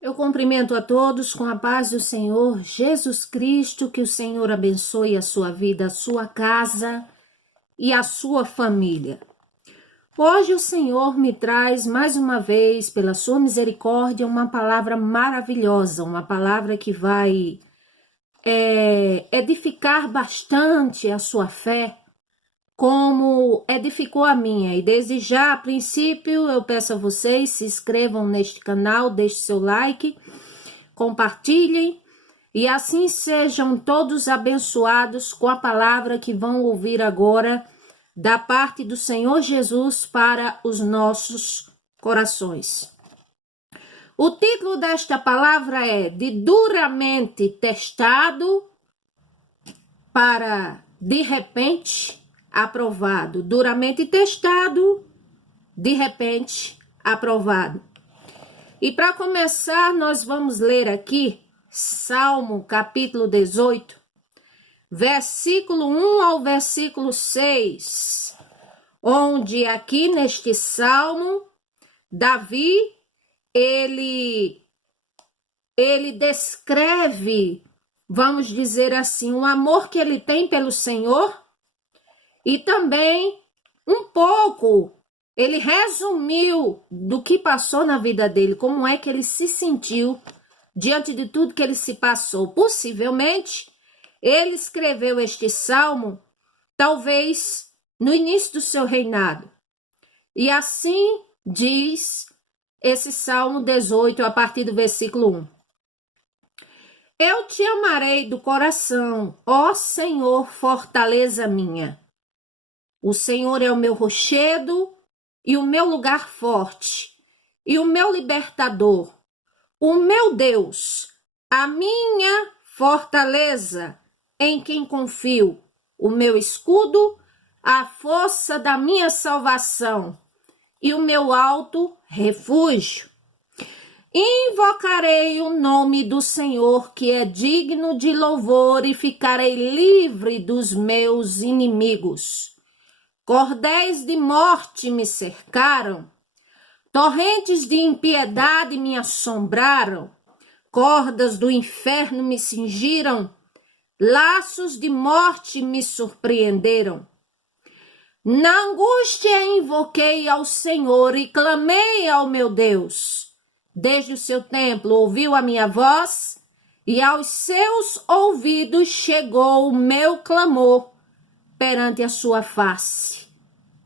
Eu cumprimento a todos com a paz do Senhor Jesus Cristo, que o Senhor abençoe a sua vida, a sua casa e a sua família. Hoje o Senhor me traz mais uma vez, pela sua misericórdia, uma palavra maravilhosa, uma palavra que vai edificar bastante a sua fé, como edificou a minha. E desde já, a princípio, eu peço a vocês, se inscrevam neste canal, deixem seu like, compartilhem, e assim sejam todos abençoados com a palavra que vão ouvir agora da parte do Senhor Jesus para os nossos corações. O título desta palavra é de duramente testado para de repente aprovado. Duramente testado, de repente aprovado. E para começar, nós vamos ler aqui Salmo capítulo 18, versículo 1 ao versículo 6, onde aqui neste Salmo, Davi, ele descreve, vamos dizer assim, o amor que ele tem pelo Senhor e também um pouco ele resumiu do que passou na vida dele, como é que ele se sentiu diante de tudo que ele se passou. Possivelmente, ele escreveu este salmo, talvez no início do seu reinado. E assim diz esse Salmo 18, a partir do versículo 1. Eu te amarei do coração, ó Senhor, fortaleza minha. O Senhor é o meu rochedo e o meu lugar forte, e o meu libertador, o meu Deus, a minha fortaleza, em quem confio, o meu escudo, a força da minha salvação e o meu alto refúgio. Invocarei o nome do Senhor, que é digno de louvor, e ficarei livre dos meus inimigos. Cordéis de morte me cercaram, torrentes de impiedade me assombraram, cordas do inferno me cingiram, laços de morte me surpreenderam. Na angústia invoquei ao Senhor e clamei ao meu Deus. Desde o seu templo ouviu a minha voz, e aos seus ouvidos chegou o meu clamor perante a sua face.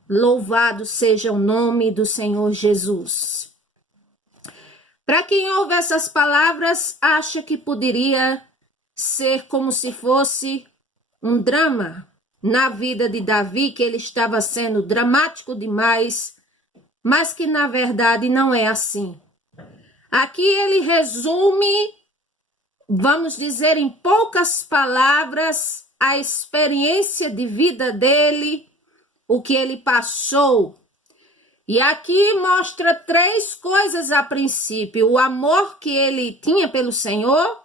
Louvado seja o nome do Senhor Jesus. Para quem ouve essas palavras, acha que poderia ser como se fosse um drama na vida de Davi, que ele estava sendo dramático demais, mas que na verdade não é assim. Aqui ele resume, vamos dizer em poucas palavras, a experiência de vida dele, o que ele passou. E aqui mostra três coisas a princípio: o amor que ele tinha pelo Senhor,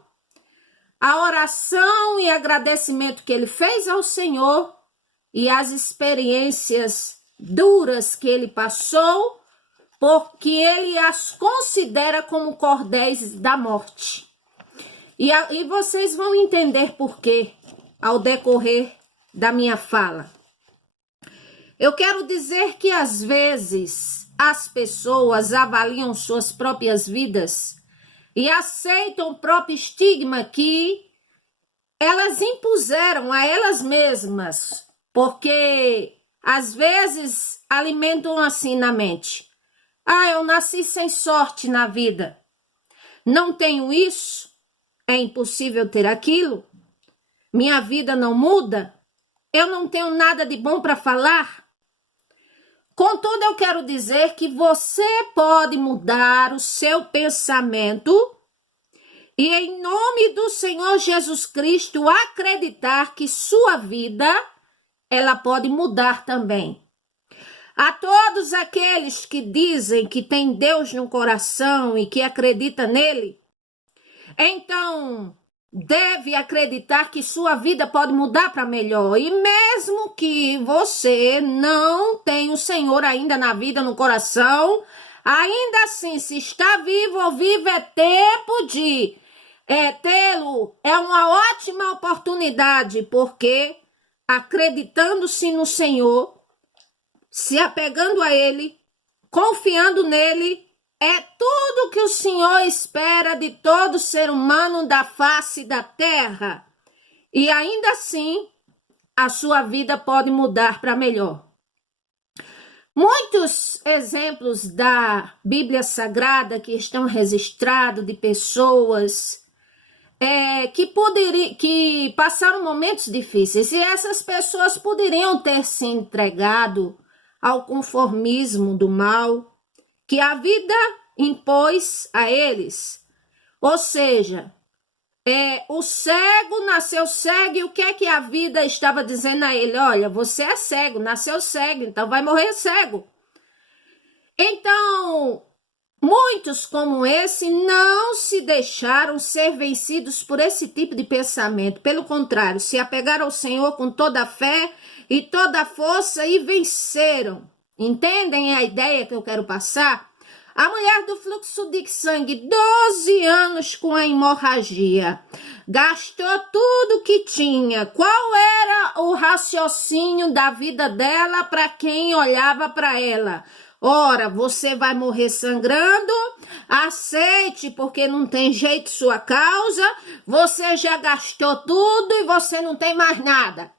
a oração e agradecimento que ele fez ao Senhor e as experiências duras que ele passou, porque ele as considera como cordéis da morte. E vocês vão entender por quê ao decorrer da minha fala. Eu quero dizer que às vezes as pessoas avaliam suas próprias vidas e aceitam o próprio estigma que elas impuseram a elas mesmas, porque às vezes alimentam assim na mente: eu nasci sem sorte na vida, não tenho isso, é impossível ter aquilo, minha vida não muda, eu não tenho nada de bom para falar. Contudo, eu quero dizer que você pode mudar o seu pensamento e, em nome do Senhor Jesus Cristo, acreditar que sua vida, ela pode mudar também. A todos aqueles que dizem que tem Deus no coração e que acredita nele, então deve acreditar que sua vida pode mudar para melhor. E mesmo que você não tenha o Senhor ainda na vida, no coração, Ainda assim, se está vivo ou vivo, é tempo de tê-lo. É uma ótima oportunidade, porque acreditando-se no Senhor, se apegando a Ele, confiando nele, é tudo que o Senhor espera de todo ser humano da face da terra. E ainda assim, a sua vida pode mudar para melhor. Muitos exemplos da Bíblia Sagrada que estão registrados de pessoas que passaram momentos difíceis, e essas pessoas poderiam ter se entregado ao conformismo do mal que a vida impôs a eles. Ou seja, o cego nasceu cego, e o que é que a vida estava dizendo a ele? Olha, você é cego, nasceu cego, então vai morrer cego. Então, muitos como esse não se deixaram ser vencidos por esse tipo de pensamento. Pelo contrário, se apegaram ao Senhor com toda a fé e toda a força e venceram. Entendem a ideia que eu quero passar? A mulher do fluxo de sangue, 12 anos com a hemorragia, gastou tudo que tinha. Qual era o raciocínio da vida dela para quem olhava para ela? Ora, você vai morrer sangrando, aceite, porque não tem jeito sua causa, você já gastou tudo e você não tem mais nada.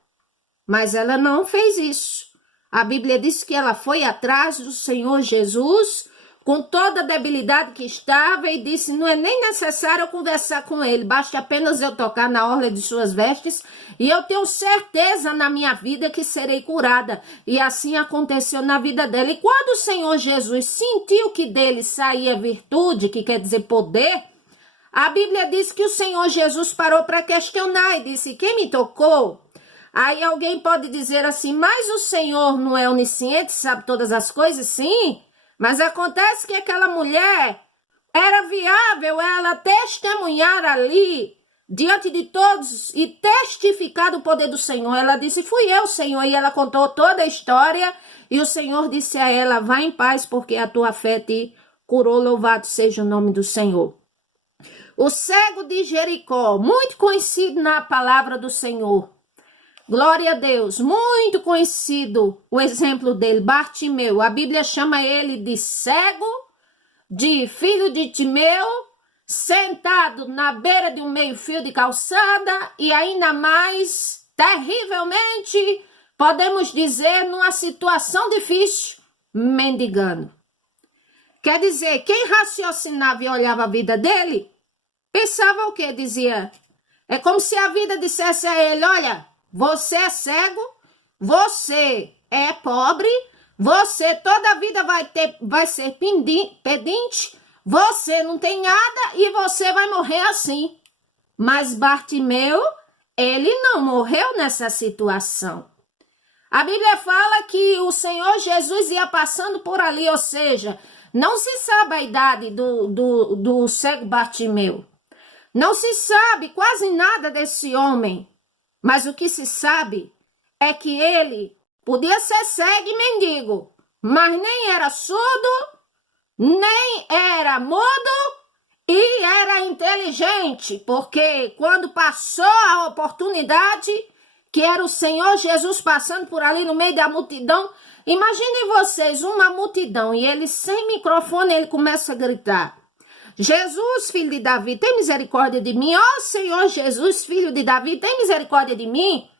Mas ela não fez isso. A Bíblia diz que ela foi atrás do Senhor Jesus com toda a debilidade que estava e disse, não é nem necessário eu conversar com ele, basta apenas eu tocar na orla de suas vestes e eu tenho certeza na minha vida que serei curada. E assim aconteceu na vida dela. E quando o Senhor Jesus sentiu que dele saía virtude, que quer dizer poder, a Bíblia diz que o Senhor Jesus parou para questionar e disse, quem me tocou? Aí alguém pode dizer assim, mas o Senhor não é onisciente, sabe todas as coisas? Sim. Mas acontece que aquela mulher era viável ela testemunhar ali, diante de todos, e testificar do poder do Senhor. Ela disse, fui eu, Senhor, e ela contou toda a história, e o Senhor disse a ela, vá em paz, porque a tua fé te curou, louvado seja o nome do Senhor. O cego de Jericó, muito conhecido na palavra do Senhor. Glória a Deus, muito conhecido o exemplo dele, Bartimeu. A Bíblia chama ele de cego, de filho de Timeu, sentado na beira de um meio-fio de calçada e ainda mais, terrivelmente, podemos dizer, numa situação difícil, mendigando. Quer dizer, quem raciocinava e olhava a vida dele, pensava o quê? Dizia, é como se a vida dissesse a ele, olha, você é cego, você é pobre, você toda a vida vai ser pedinte, você não tem nada e você vai morrer assim. Mas Bartimeu, ele não morreu nessa situação. A Bíblia fala que o Senhor Jesus ia passando por ali, ou seja, não se sabe a idade do cego Bartimeu. Não se sabe quase nada desse homem. Mas o que se sabe é que ele podia ser cego e mendigo, mas nem era surdo, nem era mudo e era inteligente, porque quando passou a oportunidade, que era o Senhor Jesus passando por ali no meio da multidão, imaginem vocês uma multidão e ele sem microfone, ele começa a gritar, Jesus, filho de Davi, tem misericórdia de mim. Ó Senhor Jesus, filho de Davi, tem misericórdia de mim.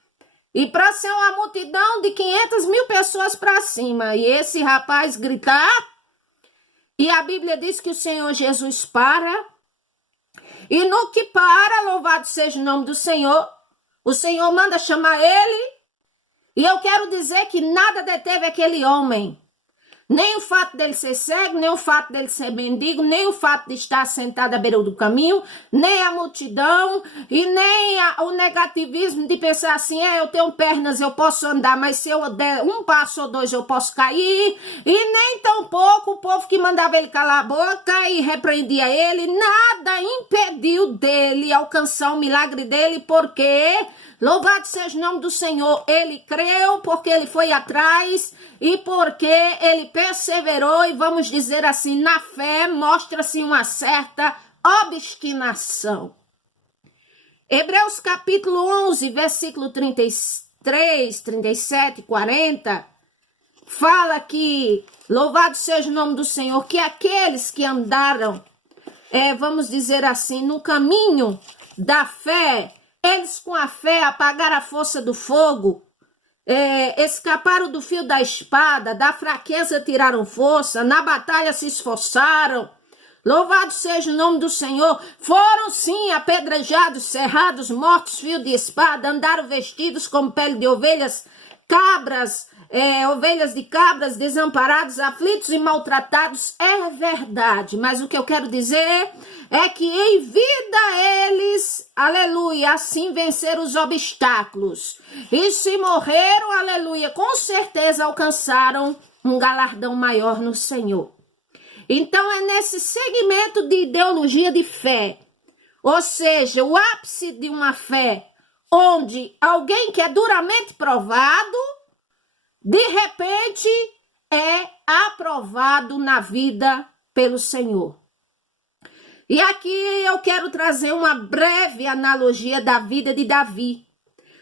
E para ser uma multidão de 500.000 pessoas para cima. E esse rapaz gritar. E a Bíblia diz que o Senhor Jesus para. E no que para, louvado seja o nome do Senhor, o Senhor manda chamar ele. E eu quero dizer que nada deteve aquele homem. Nem o fato dele ser cego, nem o fato dele ser mendigo, nem o fato de estar sentado à beira do caminho, nem a multidão, e nem o negativismo de pensar assim, eu tenho pernas, eu posso andar, mas se eu der um passo ou dois eu posso cair, e nem tão pouco, o povo que mandava ele calar a boca e repreendia ele, nada impediu dele alcançar o milagre dele, porque, louvado seja o nome do Senhor, ele creu, porque ele foi atrás e porque ele perseverou, e vamos dizer assim, na fé mostra-se uma certa obstinação. Hebreus capítulo 11, versículo 33, 37, 40, fala que, louvado seja o nome do Senhor, que aqueles que andaram, vamos dizer assim, no caminho da fé, eles com a fé apagaram a força do fogo, escaparam do fio da espada, da fraqueza tiraram força, na batalha se esforçaram. Louvado seja o nome do Senhor. Foram sim apedrejados, cerrados, mortos, fio de espada, andaram vestidos como pele de ovelhas, ovelhas de cabras, desamparados, aflitos e maltratados. É verdade, mas o que eu quero dizer é que em vida eles, aleluia, assim venceram os obstáculos. E se morreram, aleluia, com certeza alcançaram um galardão maior no Senhor. Então é nesse segmento de ideologia de fé, ou seja, o ápice de uma fé, onde alguém que é duramente provado, de repente é aprovado na vida pelo Senhor. E aqui eu quero trazer uma breve analogia da vida de Davi,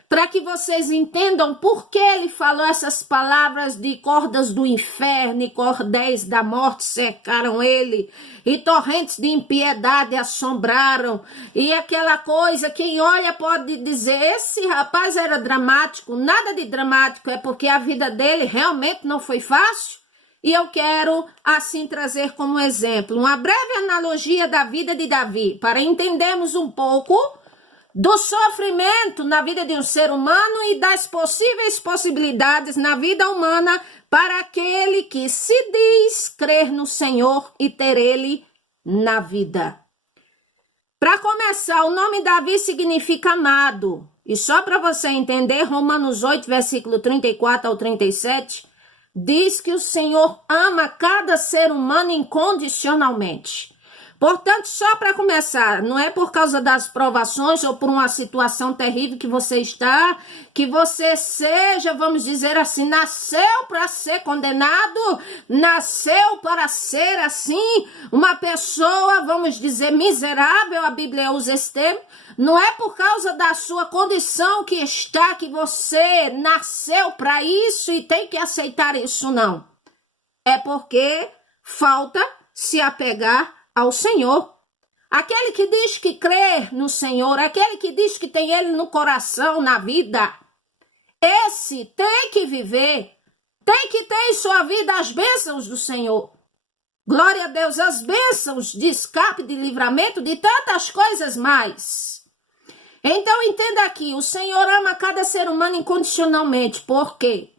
para que vocês entendam por que ele falou essas palavras de cordas do inferno e cordéis da morte cercaram ele, e torrentes de impiedade assombraram, e aquela coisa, quem olha pode dizer, esse rapaz era dramático. Nada de dramático, é porque a vida dele realmente não foi fácil. E eu quero assim trazer como exemplo uma breve analogia da vida de Davi, para entendermos um pouco do sofrimento na vida de um ser humano e das possíveis possibilidades na vida humana para aquele que se diz crer no Senhor e ter ele na vida. Para começar, o nome Davi significa amado. E só para você entender, Romanos 8, versículo 34 ao 37, diz que o Senhor ama cada ser humano incondicionalmente. Portanto, só para começar, não é por causa das provações ou por uma situação terrível que você está, que você seja, vamos dizer assim, nasceu para ser condenado, nasceu para ser assim, uma pessoa, vamos dizer, miserável, a Bíblia usa esse termo. Não é por causa da sua condição que você nasceu para isso e tem que aceitar isso, não. É porque falta se apegar ao Senhor. Aquele que diz que crê no Senhor, aquele que diz que tem ele no coração, na vida, esse tem que viver, tem que ter em sua vida as bênçãos do Senhor. Glória a Deus, as bênçãos de escape, de livramento, de tantas coisas mais. Então entenda aqui, o Senhor ama cada ser humano incondicionalmente. Por quê?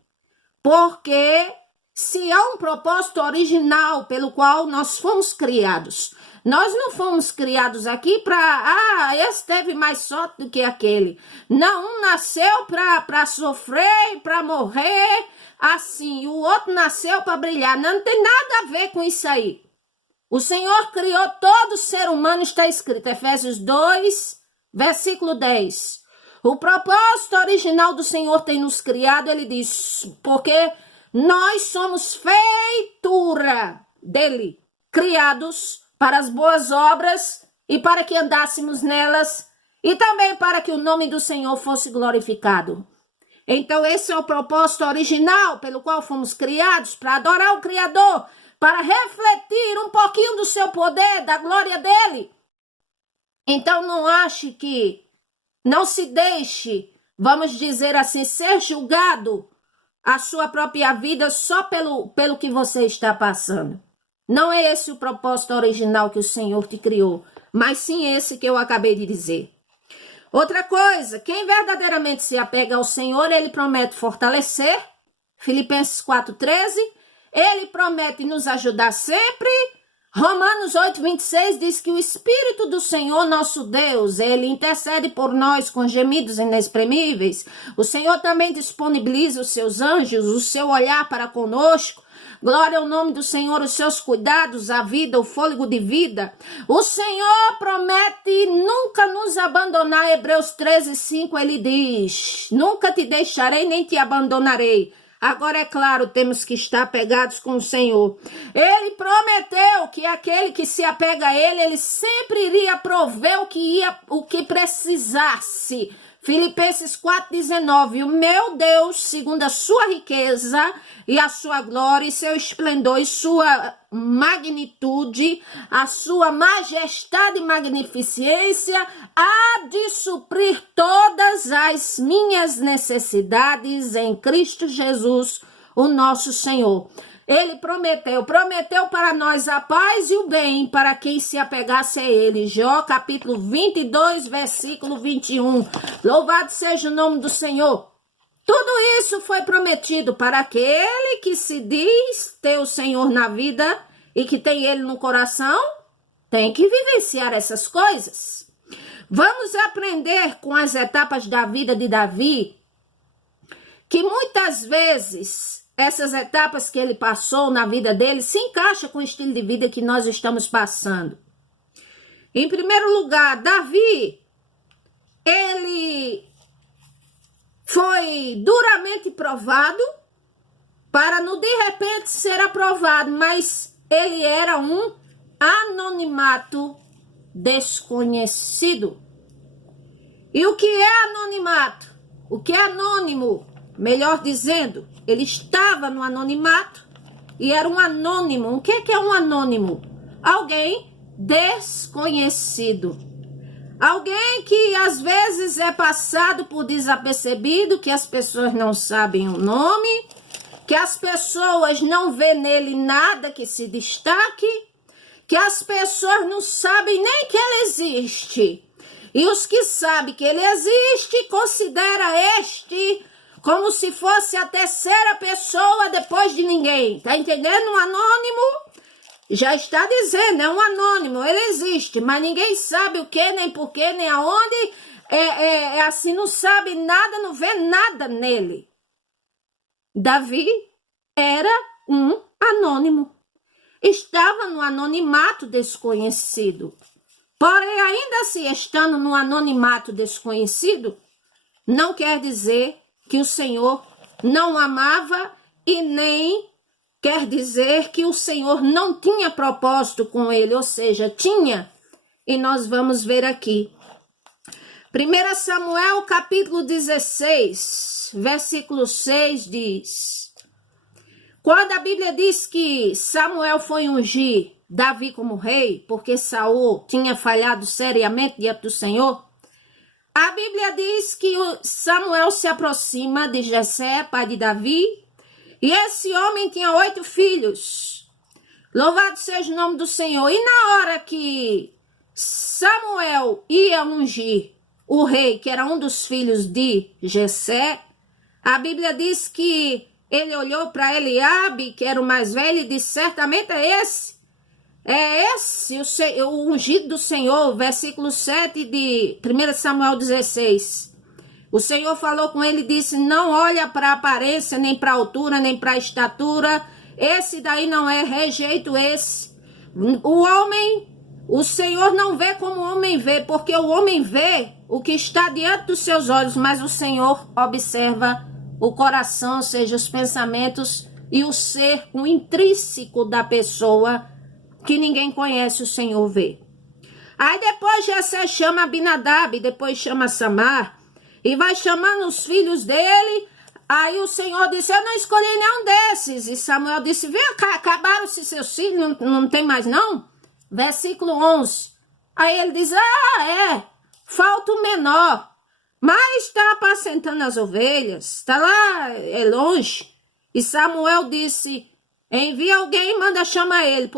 Porque se há um propósito original pelo qual nós fomos criados, nós não fomos criados aqui para, esse teve mais sorte do que aquele. Não, um nasceu para sofrer e para morrer, assim, o outro nasceu para brilhar. Não tem nada a ver com isso aí. O Senhor criou todo ser humano, está escrito, Efésios 2, versículo 10. O propósito original do Senhor tem nos criado, ele diz, porque nós somos feitura dele, criados para as boas obras e para que andássemos nelas e também para que o nome do Senhor fosse glorificado. Então esse é o propósito original pelo qual fomos criados, para adorar o Criador, para refletir um pouquinho do seu poder, da glória dele. Então não ache que, não se deixe, vamos dizer assim, ser julgado a sua própria vida só pelo que você está passando. Não é esse o propósito original que o Senhor te criou, mas sim esse que eu acabei de dizer. Outra coisa, quem verdadeiramente se apega ao Senhor, ele promete fortalecer, Filipenses 4,13, ele promete nos ajudar sempre. Romanos 8, 26 diz que o Espírito do Senhor, nosso Deus, ele intercede por nós com gemidos inexprimíveis. O Senhor também disponibiliza os seus anjos, o seu olhar para conosco, Glória ao nome do Senhor, os seus cuidados, a vida, o fôlego de vida. O Senhor promete nunca nos abandonar. Hebreus 13:5, ele diz: nunca te deixarei nem te abandonarei. Agora, é claro, temos que estar apegados com o Senhor. Ele prometeu que aquele que se apega a ele sempre iria prover o que precisasse. Filipenses 4:19, o meu Deus, segundo a sua riqueza e a sua glória e seu esplendor e sua magnitude, a sua majestade e magnificência, há de suprir todas as minhas necessidades em Cristo Jesus, o nosso Senhor. Ele prometeu para nós a paz e o bem para quem se apegasse a ele. Jó capítulo 22, versículo 21. Louvado seja o nome do Senhor. Tudo isso foi prometido para aquele que se diz ter o Senhor na vida e que tem ele no coração, tem que vivenciar essas coisas. Vamos aprender com as etapas da vida de Davi, que muitas vezes essas etapas que ele passou na vida dele se encaixam com o estilo de vida que nós estamos passando. Em primeiro lugar, Davi, ele foi duramente provado para no de repente ser aprovado, mas ele era um anonimato desconhecido. E o que é anonimato? O que é anônimo? Melhor dizendo, ele estava no anonimato e era um anônimo. O que é um anônimo? Alguém desconhecido. Alguém que às vezes é passado por desapercebido, que as pessoas não sabem o nome, que as pessoas não vê nele nada que se destaque, que as pessoas não sabem nem que ele existe. E os que sabem que ele existe, considera este como se fosse a terceira pessoa depois de ninguém. Tá entendendo? Um anônimo já está dizendo, é um anônimo, ele existe, mas ninguém sabe o que, nem porquê, nem aonde. É assim, não sabe nada, não vê nada nele. Davi era um anônimo. Estava no anonimato desconhecido. Porém, ainda assim, estando no anonimato desconhecido, não quer dizer que o Senhor não o amava e nem quer dizer que o Senhor não tinha propósito com ele, ou seja, tinha. E nós vamos ver aqui. 1 Samuel capítulo 16, versículo 6 diz: quando a Bíblia diz que Samuel foi ungir Davi como rei, porque Saul tinha falhado seriamente diante do Senhor, a Bíblia diz que Samuel se aproxima de Jessé, pai de Davi, e esse homem tinha 8 filhos. Louvado seja o nome do Senhor. E na hora que Samuel ia ungir o rei, que era um dos filhos de Jessé, a Bíblia diz que ele olhou para Eliabe, que era o mais velho, e disse: certamente é esse o ungido do Senhor. Versículo 7 de 1 Samuel 16. O Senhor falou com ele e disse: não olha para a aparência, nem para a altura, nem para a estatura. Esse daí não é, rejeito esse. O Senhor não vê como o homem vê, porque o homem vê o que está diante dos seus olhos, mas o Senhor observa o coração, ou seja, os pensamentos e o ser, o intrínseco da pessoa, que ninguém conhece, o Senhor vê. Aí depois Jessé chama Abinadab, depois chama Samar, e vai chamando os filhos dele. Aí o Senhor disse: eu não escolhi nenhum desses. E Samuel disse: vem cá, acabaram-se seus filhos, não tem mais não? Versículo 11. Aí ele diz: falta o menor, mas está apacentando as ovelhas, está lá, é longe. E Samuel disse: envia alguém e manda chamar ele,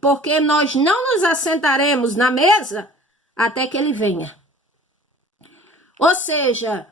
porque nós não nos assentaremos na mesa até que ele venha. Ou seja,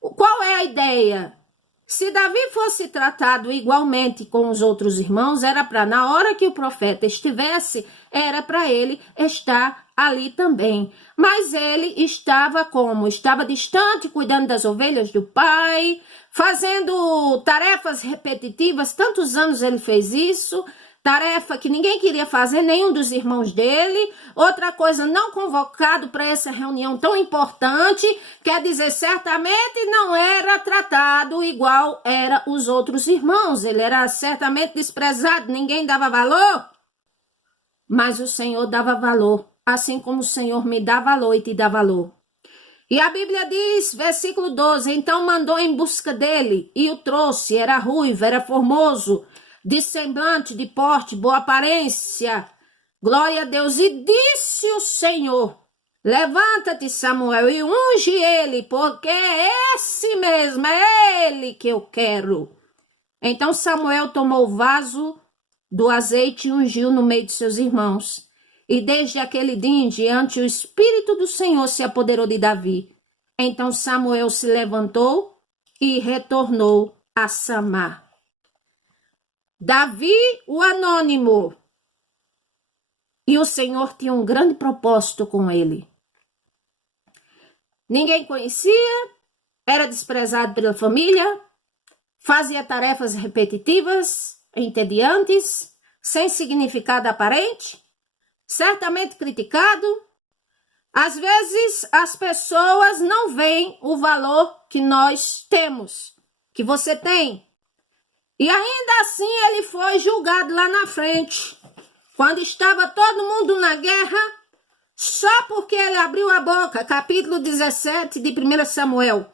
qual é a ideia? Se Davi fosse tratado igualmente com os outros irmãos, era para, na hora que o profeta estivesse, era para ele estar ali também. Mas ele estava como? Estava distante, cuidando das ovelhas do pai, fazendo tarefas repetitivas. Tantos anos ele fez isso. Tarefa que ninguém queria fazer, nenhum dos irmãos dele. Outra coisa, não convocado para essa reunião tão importante, quer dizer, certamente não era tratado igual era os outros irmãos. Ele era certamente desprezado, ninguém dava valor. Mas o Senhor dava valor, assim como o Senhor me dá valor e te dá valor. E a Bíblia diz, versículo 12, então mandou em busca dele e o trouxe, era ruivo, era formoso, de semblante, de porte, boa aparência, glória a Deus. E disse o Senhor, levanta-te, Samuel, e unge ele, porque é esse mesmo, é ele que eu quero. Então Samuel tomou o vaso do azeite e ungiu no meio de seus irmãos. E desde aquele dia em diante o Espírito do Senhor se apoderou de Davi. Então Samuel se levantou e retornou a Samar. Davi, o anônimo. E o Senhor tinha um grande propósito com ele. Ninguém conhecia, era desprezado pela família, fazia tarefas repetitivas, entediantes, sem significado aparente, certamente criticado. Às vezes as pessoas não veem o valor que nós temos, que você tem. E ainda assim ele foi julgado lá na frente, quando estava todo mundo na guerra, só porque ele abriu a boca, capítulo 17 de 1 Samuel.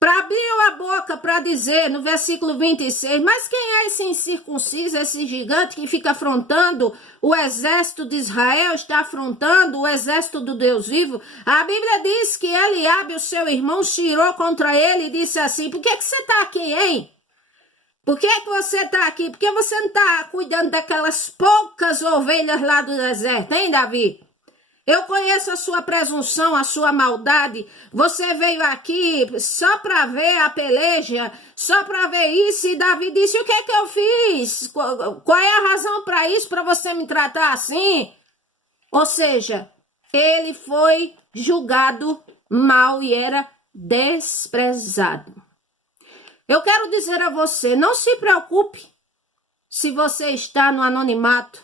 Abriu a boca para dizer, no versículo 26, mas quem é esse incircunciso, esse gigante que fica afrontando o exército de Israel, está afrontando o exército do Deus vivo? A Bíblia diz que Eliabe, o seu irmão, tirou contra ele e disse assim, por que você está aqui, hein? Por que você está aqui? Por que você não está cuidando daquelas poucas ovelhas lá do deserto, hein, Davi? Eu conheço a sua presunção, a sua maldade. Você veio aqui só para ver a peleja, só para ver isso. E Davi disse, o que é que eu fiz? Qual é a razão para isso, para você me tratar assim? Ou seja, ele foi julgado mal e era desprezado. Eu quero dizer a você, não se preocupe se você está no anonimato.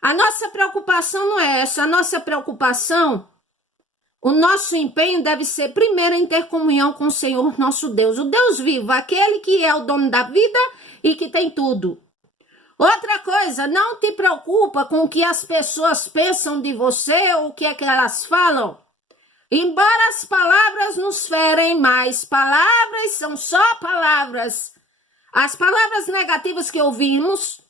A nossa preocupação não é essa. A nossa preocupação, o nosso empenho deve ser primeiro em ter comunhão com o Senhor nosso Deus. O Deus vivo, aquele que é o dono da vida e que tem tudo. Outra coisa, não te preocupa com o que as pessoas pensam de você ou o que é que elas falam. Embora as palavras nos ferem, mas palavras são só palavras. As palavras negativas que ouvimos,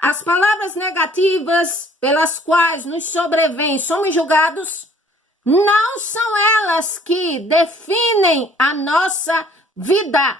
as palavras negativas pelas quais nos sobrevêm, somos julgados, não são elas que definem a nossa vida.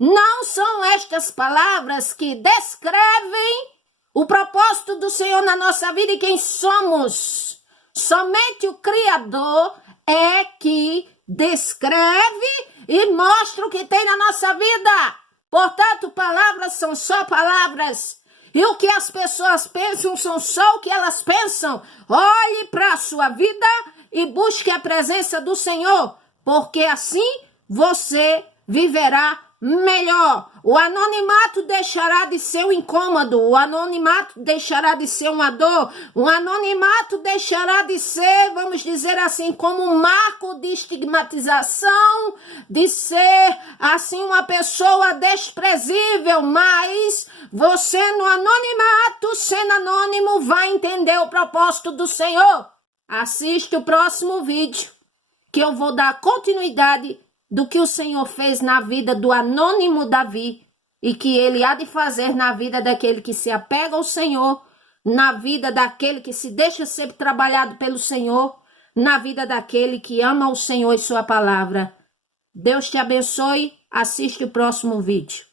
Não são estas palavras que descrevem o propósito do Senhor na nossa vida e quem somos. Somente o Criador é que descreve e mostra o que tem na nossa vida. Portanto, palavras são só palavras. E o que as pessoas pensam são só o que elas pensam. Olhe para a sua vida e busque a presença do Senhor, porque assim você viverá melhor. O anonimato deixará de ser um incômodo, o anonimato deixará de ser uma dor, o anonimato deixará de ser, vamos dizer assim, como um marco de estigmatização, de ser assim uma pessoa desprezível, mas você no anonimato, sendo anônimo, vai entender o propósito do Senhor. Assista o próximo vídeo, que eu vou dar continuidade do que o Senhor fez na vida do anônimo Davi e que ele há de fazer na vida daquele que se apega ao Senhor, na vida daquele que se deixa ser trabalhado pelo Senhor, na vida daquele que ama o Senhor e sua palavra. Deus te abençoe. Assiste o próximo vídeo.